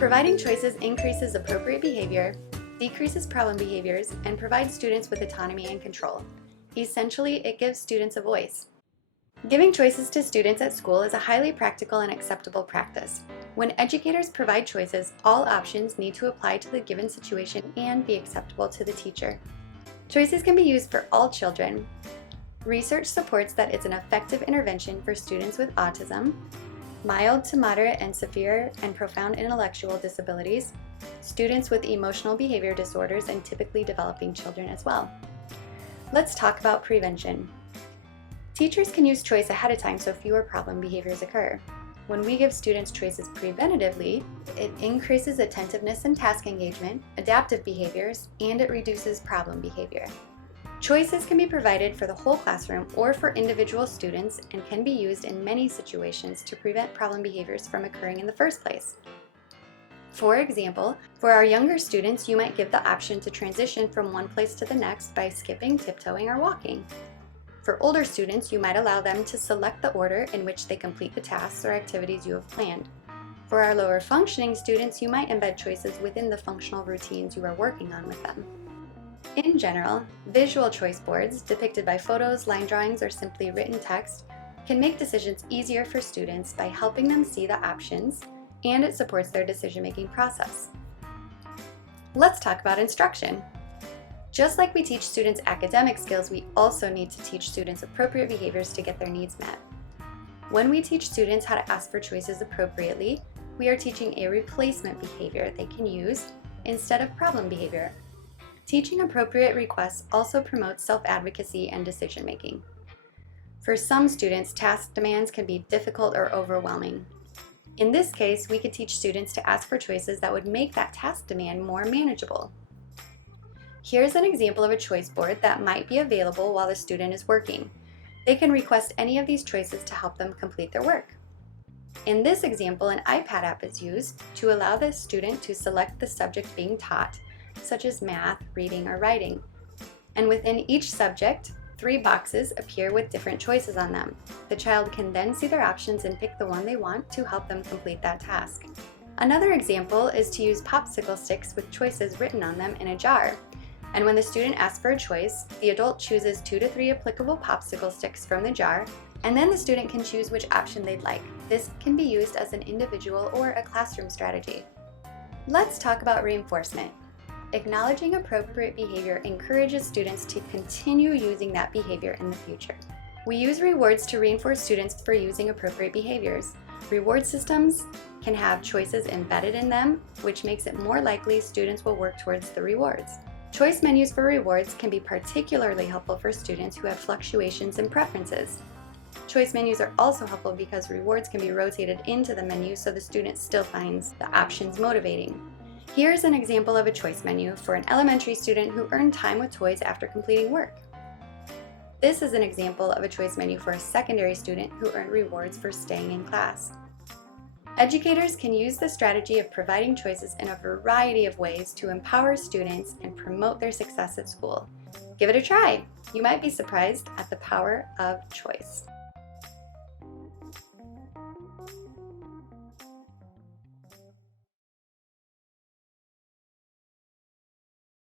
Providing choices increases appropriate behavior, decreases problem behaviors, and provides students with autonomy and control. Essentially, it gives students a voice. Giving choices to students at school is a highly practical and acceptable practice. When educators provide choices, all options need to apply to the given situation and be acceptable to the teacher. Choices can be used for all children. Research supports that it's an effective intervention for students with autism, mild to moderate and severe and profound intellectual disabilities, students with emotional behavior disorders, and typically developing children as well. Let's talk about prevention. Teachers can use choice ahead of time so fewer problem behaviors occur. When we give students choices preventatively, it increases attentiveness and task engagement, adaptive behaviors, and it reduces problem behavior. Choices can be provided for the whole classroom or for individual students and can be used in many situations to prevent problem behaviors from occurring in the first place. For example, for our younger students, you might give the option to transition from one place to the next by skipping, tiptoeing, or walking. For older students, you might allow them to select the order in which they complete the tasks or activities you have planned. For our lower functioning students, you might embed choices within the functional routines you are working on with them. In general, visual choice boards, depicted by photos, line drawings, or simply written text, can make decisions easier for students by helping them see the options, and it supports their decision-making process. Let's talk about instruction. Just like we teach students academic skills, we also need to teach students appropriate behaviors to get their needs met. When we teach students how to ask for choices appropriately, we are teaching a replacement behavior they can use instead of problem behavior. Teaching appropriate requests also promotes self-advocacy and decision-making. For some students, task demands can be difficult or overwhelming. In this case, we could teach students to ask for choices that would make that task demand more manageable. Here's an example of a choice board that might be available while the student is working. They can request any of these choices to help them complete their work. In this example, an iPad app is used to allow the student to select the subject being taught, such as math, reading, or writing. And within each subject, 3 boxes appear with different choices on them. The child can then see their options and pick the one they want to help them complete that task. Another example is to use popsicle sticks with choices written on them in a jar. And when the student asks for a choice, the adult chooses 2 to 3 applicable popsicle sticks from the jar, and then the student can choose which option they'd like. This can be used as an individual or a classroom strategy. Let's talk about reinforcement. Acknowledging appropriate behavior encourages students to continue using that behavior in the future. We use rewards to reinforce students for using appropriate behaviors. Reward systems can have choices embedded in them, which makes it more likely students will work towards the rewards. Choice menus for rewards can be particularly helpful for students who have fluctuations in preferences. Choice menus are also helpful because rewards can be rotated into the menu so the student still finds the options motivating. Here's an example of a choice menu for an elementary student who earned time with toys after completing work. This is an example of a choice menu for a secondary student who earned rewards for staying in class. Educators can use the strategy of providing choices in a variety of ways to empower students and promote their success at school. Give it a try. You might be surprised at the power of choice.